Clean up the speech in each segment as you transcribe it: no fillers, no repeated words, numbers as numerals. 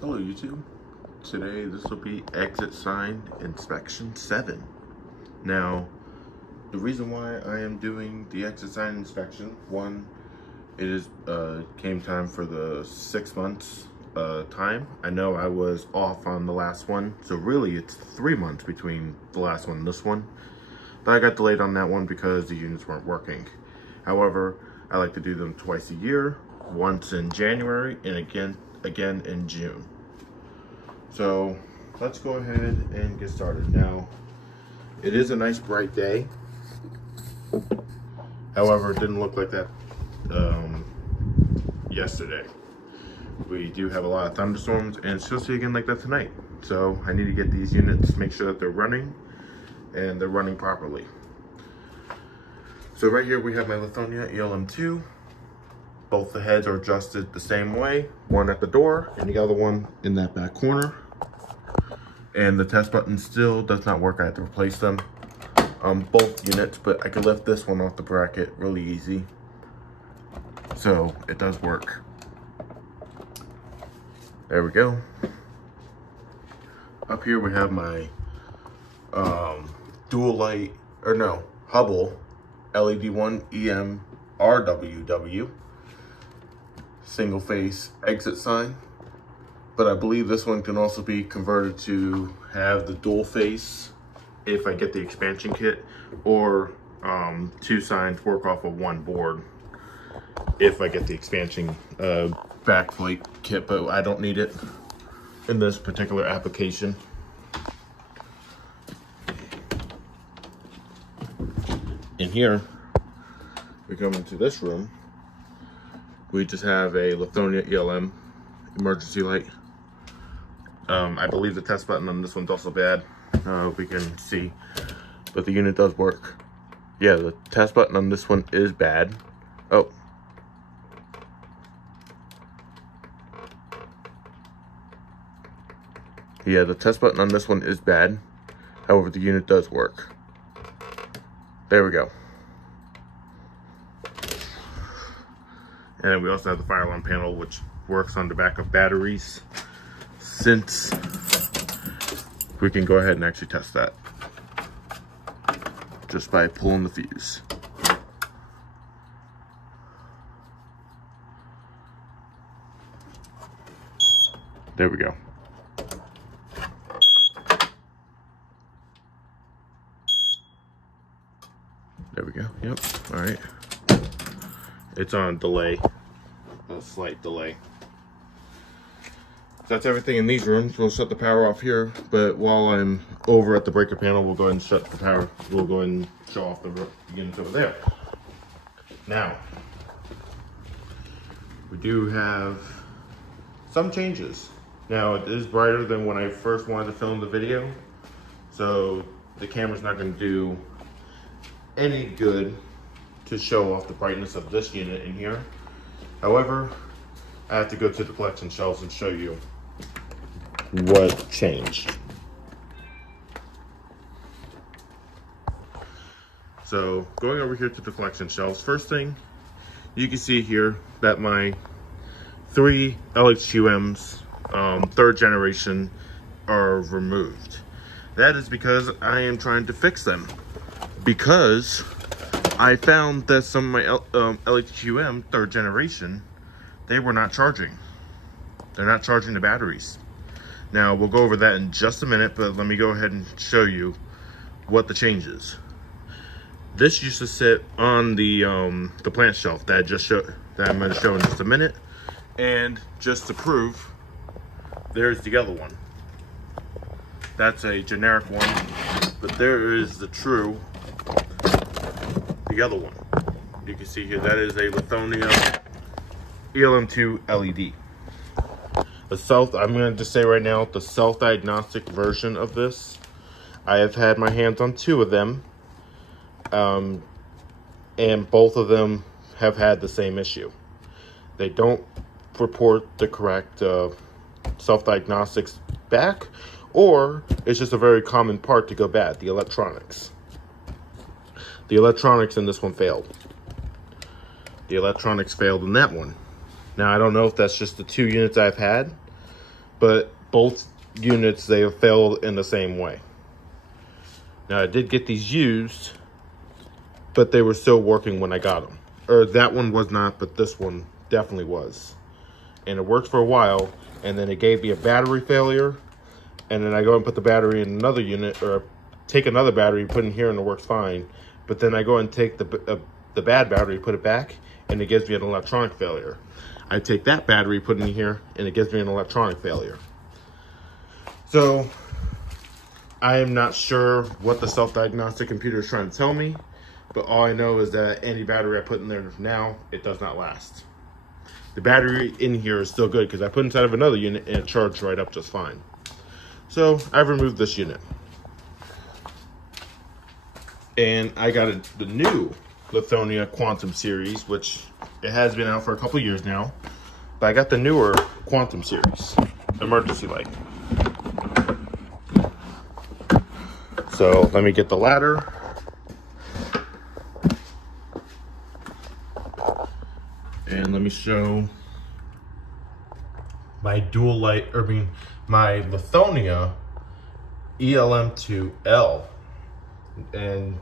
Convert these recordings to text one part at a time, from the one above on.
Hello YouTube. Today this will be exit sign inspection 7. Now, the reason why I am doing the exit sign inspection, one, it is came time for the 6 months time. I know I was off on the last one, so really it's 3 months between the last one and this one. But I got delayed on that one because the units weren't working. However, I like to do them twice a year, once in January and again in June. So let's go ahead and get started. Now, it is a nice bright day. However, it didn't look like that yesterday. We do have a lot of thunderstorms and it's supposed to be again like that tonight. So I need to get these units, make sure that they're running and they're running properly. So right here we have my Lithonia ELM2. Both the heads are adjusted the same way, one at the door and the other one in that back corner. And the test button still does not work. I have to replace them. Both units, but I can lift this one off the bracket really easy. So it does work. There we go. Up here we have my dual light, or no, Hubble LED1 EM RWW single face exit sign. But I believe this one can also be converted to have the dual face if I get the expansion kit, or 2 signs work off of one board if I get the expansion backplate kit, but I don't need it in this particular application. In here, we come into this room. We just have a Lithonia ELM emergency light. I believe the test button on this one's also bad. We can see, but the unit does work. Yeah, the test button on this one is bad. Oh. Yeah, the test button on this one is bad. However, the unit does work. There we go. And we also have the fire alarm panel, which works on the back of batteries. Since we can go ahead and actually test that just by pulling the fuse. There we go. There we go. Yep. All right. It's on delay, a slight delay. So that's everything in these rooms. We'll shut the power off here, but while I'm over at the breaker panel, we'll go ahead and shut the power. We'll go ahead and show off the units over there. Now, we do have some changes. Now, it is brighter than when I first wanted to film the video, so the camera's not going to do any good to show off the brightness of this unit in here. However, I have to go to the collection shelves and show you what changed. So going over here to the collection shelves, first thing you can see here that my 3 LHQMs 3rd generation are removed. That is because I am trying to fix them, because I found that some of my LHQM 3rd generation, they were not charging. They're not charging the batteries. Now, we'll go over that in just a minute, but let me go ahead and show you what the change is. This used to sit on the plant shelf that I'm going to show in just a minute. And just to prove, there's the other one. That's a generic one, but there is the other one. You can see here, that is a Lithonia ELM2 LED. I'm going to just say right now, the self-diagnostic version of this, I have had my hands on 2 of them, and both of them have had the same issue. They don't report the correct self-diagnostics back, or it's just a very common part to go bad, the electronics. The electronics in this one failed. The electronics failed in that one. Now, I don't know if that's just the 2 units I've had, but both units, they have failed in the same way. Now, I did get these used, but they were still working when I got them. Or that one was not, but this one definitely was. And it worked for a while, and then it gave me a battery failure, and then I go and put the battery in another unit, or take another battery, put in here, and it works fine. But then I go and take the bad battery, put it back, and it gives me an electronic failure. I take that battery, put it in here, and it gives me an electronic failure. So I am not sure what the self-diagnostic computer is trying to tell me, but all I know is that any battery I put in there now, it does not last. The battery in here is still good because I put inside of another unit and it charged right up just fine. So I've removed this unit. And I got the new Lithonia Quantum series, which it has been out for a couple years now. But I got the newer Quantum series, emergency light. So let me get the ladder. And let me show my dual light, my Lithonia ELM2L. And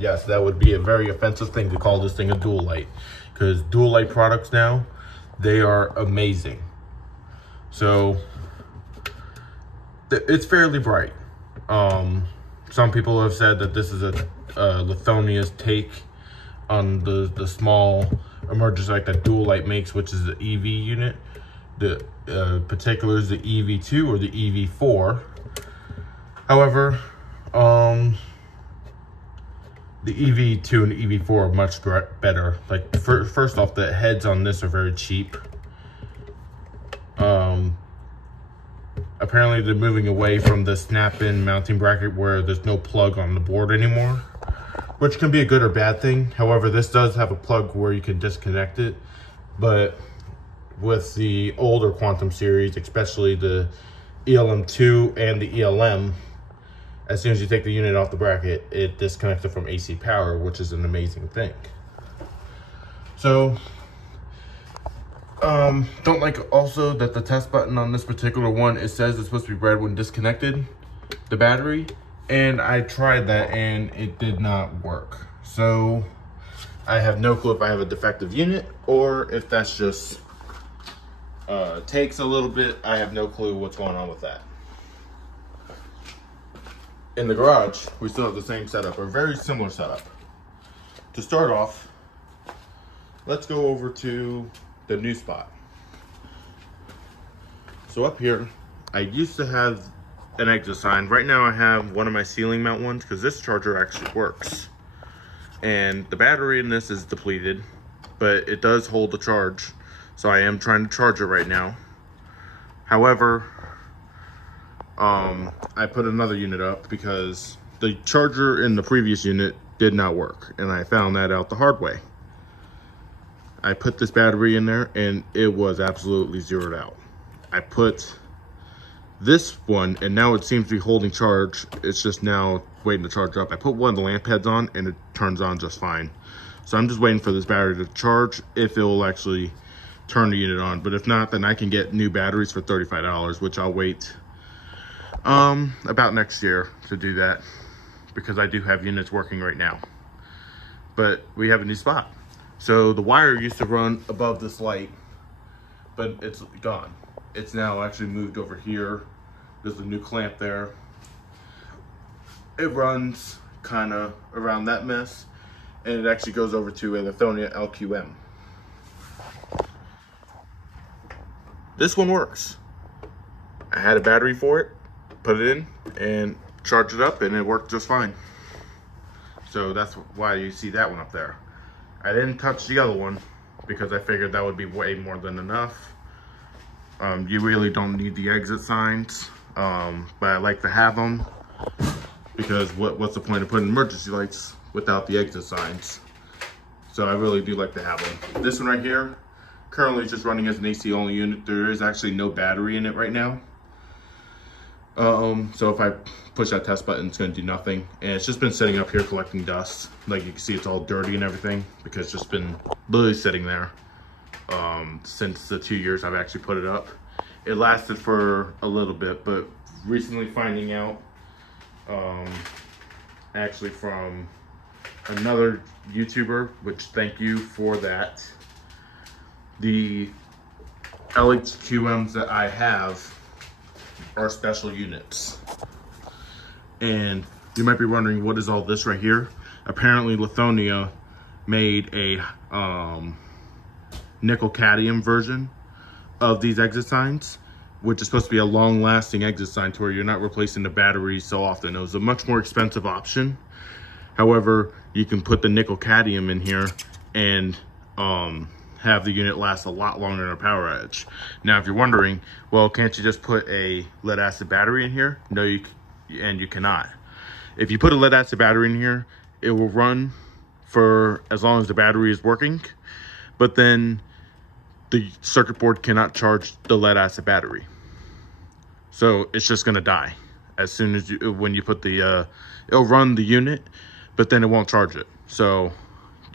yes, that would be a very offensive thing to call this thing a dual light, because dual light products now, they are amazing. So it's fairly bright. Some people have said that this is a Lithonia's take on the small emergency light that dual light makes, which is the EV unit. The particular is the EV2 or the EV4. However, the EV2 and the EV4 are much better. Like, first off, the heads on this are very cheap. Apparently they're moving away from the snap-in mounting bracket where there's no plug on the board anymore, which can be a good or bad thing. However, this does have a plug where you can disconnect it, but with the older Quantum series, especially the ELM2 and the ELM, as soon as you take the unit off the bracket, it disconnects it from AC power, which is an amazing thing. So, don't like also that the test button on this particular one, it says it's supposed to be red when disconnected, the battery, and I tried that and it did not work. So, I have no clue if I have a defective unit or if that's just takes a little bit. I have no clue what's going on with that. In the garage, we still have the same setup, or very similar setup. To start off, let's go over to the new spot. So up here, I used to have an exit sign. Right now I have one of my ceiling mount ones because this charger actually works. And the battery in this is depleted, but it does hold the charge. So I am trying to charge it right now. However, I put another unit up because the charger in the previous unit did not work, and I found that out the hard way. I put this battery in there and it was absolutely zeroed out. I put this one and now it seems to be holding charge. It's just now waiting to charge up. I put one of the lamp heads on and it turns on just fine. So I'm just waiting for this battery to charge if it will actually turn the unit on. But if not, then I can get new batteries for $35, which I'll wait about next year to do that, because I do have units working right now. But we have a new spot. So the wire used to run above this light, but it's gone. It's now actually moved over here. There's a new clamp there. It runs kind of around that mess, and it actually goes over to a Lithonia LQM. This one works. I had a battery for it, put it in, and charged it up, and it worked just fine. So that's why you see that one up there. I didn't touch the other one because I figured that would be way more than enough. You really don't need the exit signs, but I like to have them because what's the point of putting emergency lights without the exit signs? So I really do like to have them. This one right here, currently just running as an AC only unit. There is actually no battery in it right now. So if I push that test button, it's gonna do nothing. And it's just been sitting up here collecting dust. Like you can see, it's all dirty and everything because it's just been literally sitting there since the 2 years I've actually put it up. it lasted for a little bit, but recently finding out, actually from another YouTuber, which thank you for that, the LHQMs that I have are special units. And you might be wondering, what is all this right here? Apparently Lithonia made a nickel cadmium version of these exit signs, which is supposed to be a long-lasting exit sign to where you're not replacing the batteries so often. It was a much more expensive option. However, you can put the nickel cadmium in here and have the unit last a lot longer than a Power Edge. Now, if you're wondering, well, can't you just put a lead acid battery in here? No, you cannot. If you put a lead acid battery in here, it will run for as long as the battery is working, but then the circuit board cannot charge the lead acid battery. So it's just gonna die as soon as when you put the, it'll run the unit, but then it won't charge it. So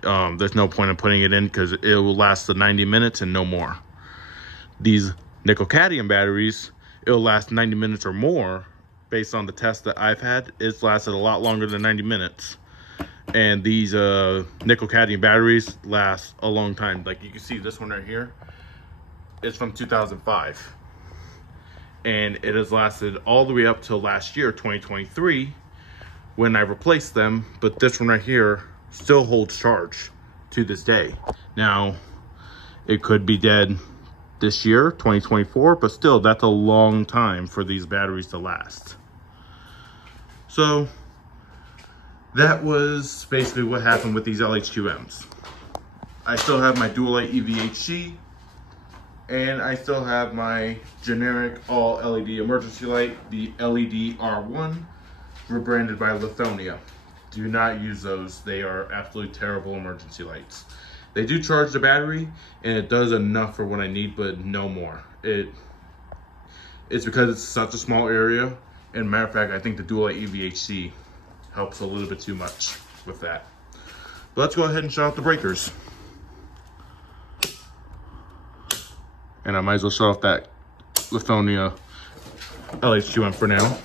there's no point in putting it in because it will last the 90 minutes and no more. These nickel cadmium batteries, it'll last 90 minutes or more. Based on the test that I've had, it's lasted a lot longer than 90 minutes. And these nickel cadmium batteries last a long time. Like you can see this one right here, it's from 2005. And it has lasted all the way up till last year, 2023, when I replaced them. But this one right here still holds charge to this day. Now, it could be dead this year, 2024, but still, that's a long time for these batteries to last. So that was basically what happened with these LHQMs. I still have my Dual-Light EVHC, and I still have my generic all LED emergency light, the LED R1, rebranded by Lithonia. Do not use those. They are absolutely terrible emergency lights. They do charge the battery, and it does enough for what I need, but no more. It's because it's such a small area. And matter of fact, I think the Dual-Light EVHC helps a little bit too much with that. But let's go ahead and shut off the breakers. And I might as well shut off that Lithonia LHQM for now.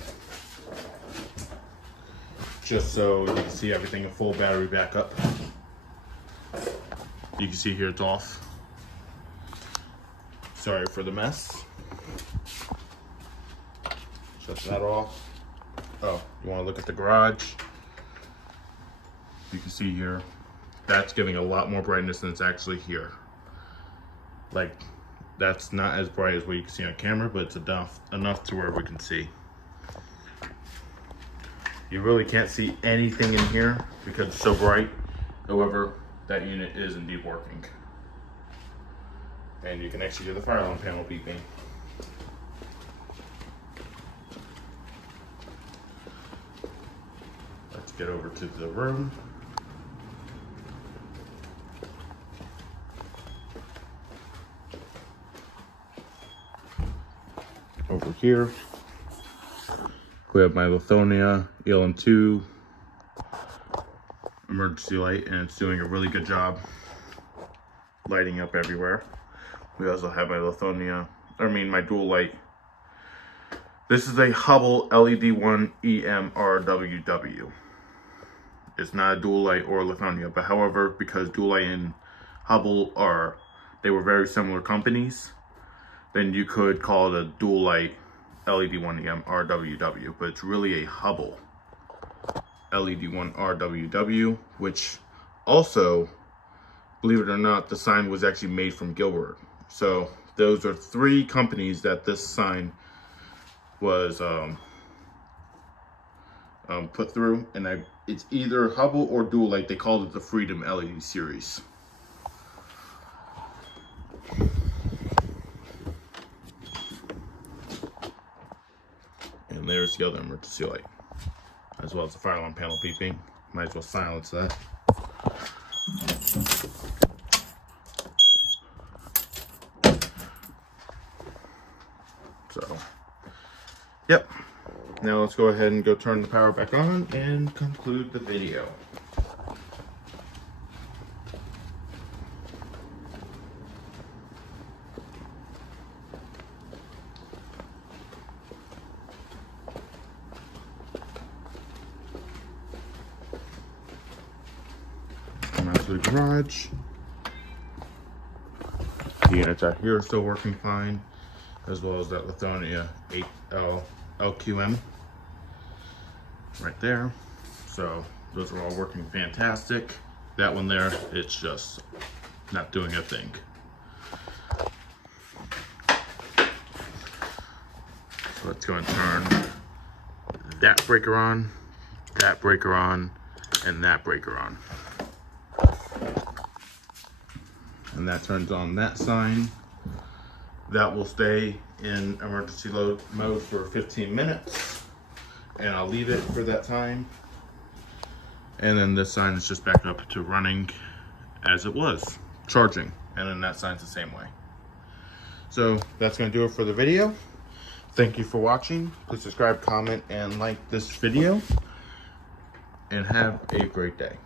Just so you can see everything in full battery backup. You can see here it's off. Sorry for the mess. Shut that off. Oh, you want to look at the garage? You can see here, that's giving a lot more brightness than it's actually here. Like, that's not as bright as what you can see on camera, but it's enough to where we can see. You really can't see anything in here because it's so bright. However, that unit is indeed working. And you can actually hear the fire alarm panel beeping. Let's get over to the room. Over here, we have my Lithonia ELM2 emergency light, and it's doing a really good job lighting up everywhere. We also have my Dual-Light. This is a Hubbell LED1 EMRWW. It's not a Dual-Light or Lithonia, but however, because Dual-Light and Hubbell they were very similar companies, then you could call it a Dual-Light LED1 EMRWW, but it's really a Hubbell LED1 RWW, which also, believe it or not, the sign was actually made from Gilbert. So those are three companies that this sign was put through, and it's either Hubbell or Dual-Light. They called it the Freedom LED series. And there's the other emergency light, as well as the fire alarm panel beeping. Might as well silence that. So, yep. Now let's go ahead and go turn the power back on and conclude the video. garage. The units out here are still working fine, as well as that Lithonia 8L LQM right there. So those are all working fantastic. That one there, it's just not doing a thing. So let's go and turn that breaker on, that breaker on, and that breaker on. And that turns on that sign. That will stay in emergency load mode for 15 minutes. And I'll leave it for that time. And then this sign is just back up to running as it was, charging. And then that sign's the same way. So that's gonna do it for the video. Thank you for watching. Please subscribe, comment, and like this video. And have a great day.